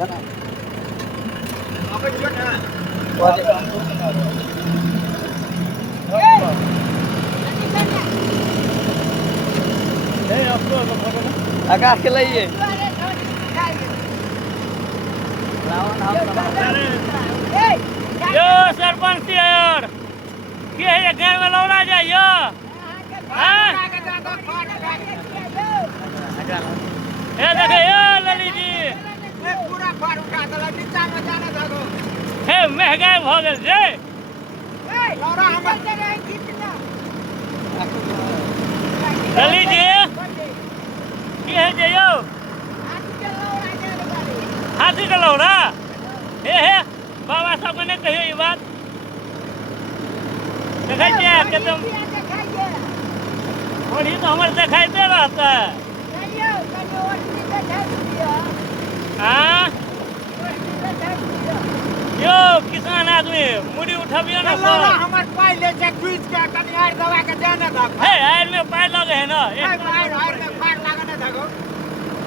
है ना आकाश के लिए यो सरपंच यार के है घर में लौड़ा जाइयो हां ए देखे यो लली जी पूरा फाड़ उठा देला नीचा में जाने दो हे महंगाई भ गेल छै लौड़ा हमर लली जी की है जे यो हाथी के लौड़ा हे बाबा सब ने कहियो ई बात देखै छियै एकदम ओढ़ी तो हमर देखाइते रहता है हाँ यो किसान आदमी मुड़ी उठबियो ना लौड़ा हमर पाई ले जे क्विज के कनी आर दवा के जाने दो हे आयर में पाई लगे है ना आर में फाड़ लागने दगो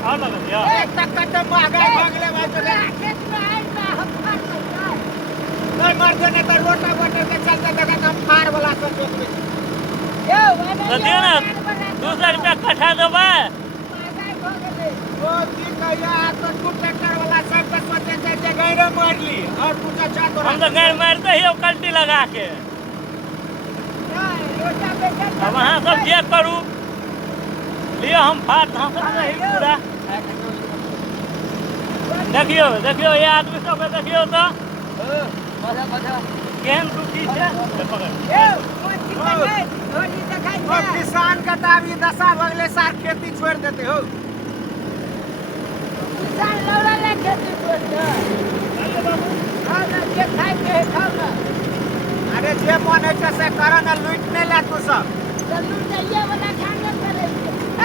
और लगे यो एक तक कत महंगाई भागले भाई तो खेत में आर में हम फाड़ नहीं मर देने तो रोटा बोटे के चलते देखा हम फाड़ वाला सब बेच यो तो दियो ना 200 रुपया कट्ठा देबा ओ की कहिया तो टू ट्रैक्टर वाला सब के सोचे जे गैरे मार ली और पूछा चा तो हम तो गैर मारते ही कल्टी लगा के अब वहाँ सब जे करू लियो हम फाड़ धांसत नहीं पूरा देखियो ये आदमी सब के देखियो तो केहन रुचि छै ओ किसान का तो अभी दशा बगले सार खेती छोड़ देते हो किसान लौड़ा ले खेती छोड़ दे हां ना जे खाई के खाओ ना अरे जे मन है से करा ना लूट नहीं ले तू सब तो लूट ये वाला खाना करे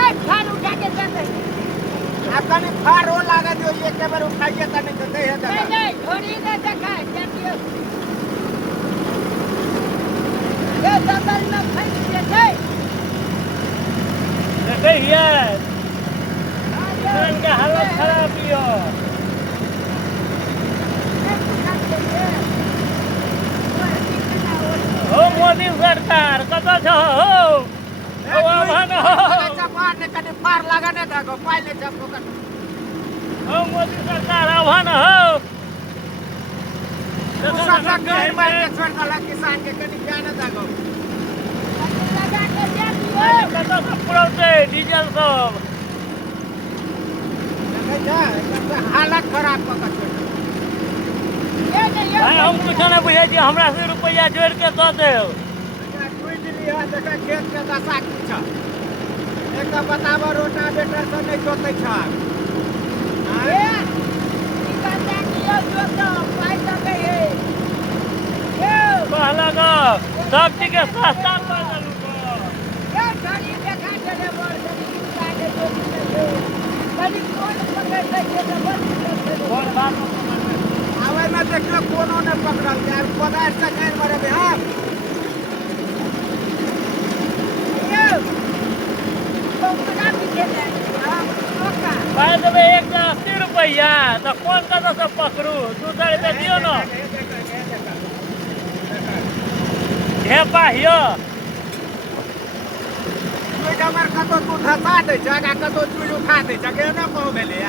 ए फाड़ उठा के दे दे आ कनी फाड़ हो लागे जो ये के बार उठाइए तने देते है नहीं घोड़ी ने देखा देखियो ये जंगल में फंस गए थे देखिए किसान का हालत खराब ही हो मोदी सरकार कतऽ छ हो आह्वान हो जवान ने कने फाड़ लगाने दगो पहले जब को मोदी सरकार आह्वान हो सब गैर मार के छोड़ दला किसान के कने जाने दगो लगा के दे दियो कतऽ से पुरौते डीजल सब हालत खराब कर भाई हम कुछ नहीं बुझे कि हमरा से रुपया जोड़ के दऽ देव देखा खेत के दशा की छ एक तो बताबो रोटा बेटर से नहीं जोते छ कहला ग सब चीज के सस्ता कर आवे में देखियो कोनो ने पकड़ल यार पदार से नहीं मरे बिहार भाई देवे 180 रुपया तो कौन कतऽ से पकड़ू 200 रुपया दियो ना हे पाहियो कोई डमर कतो तू धसा दे जगह कतो चूज उठा दे जगह ना कहो भेले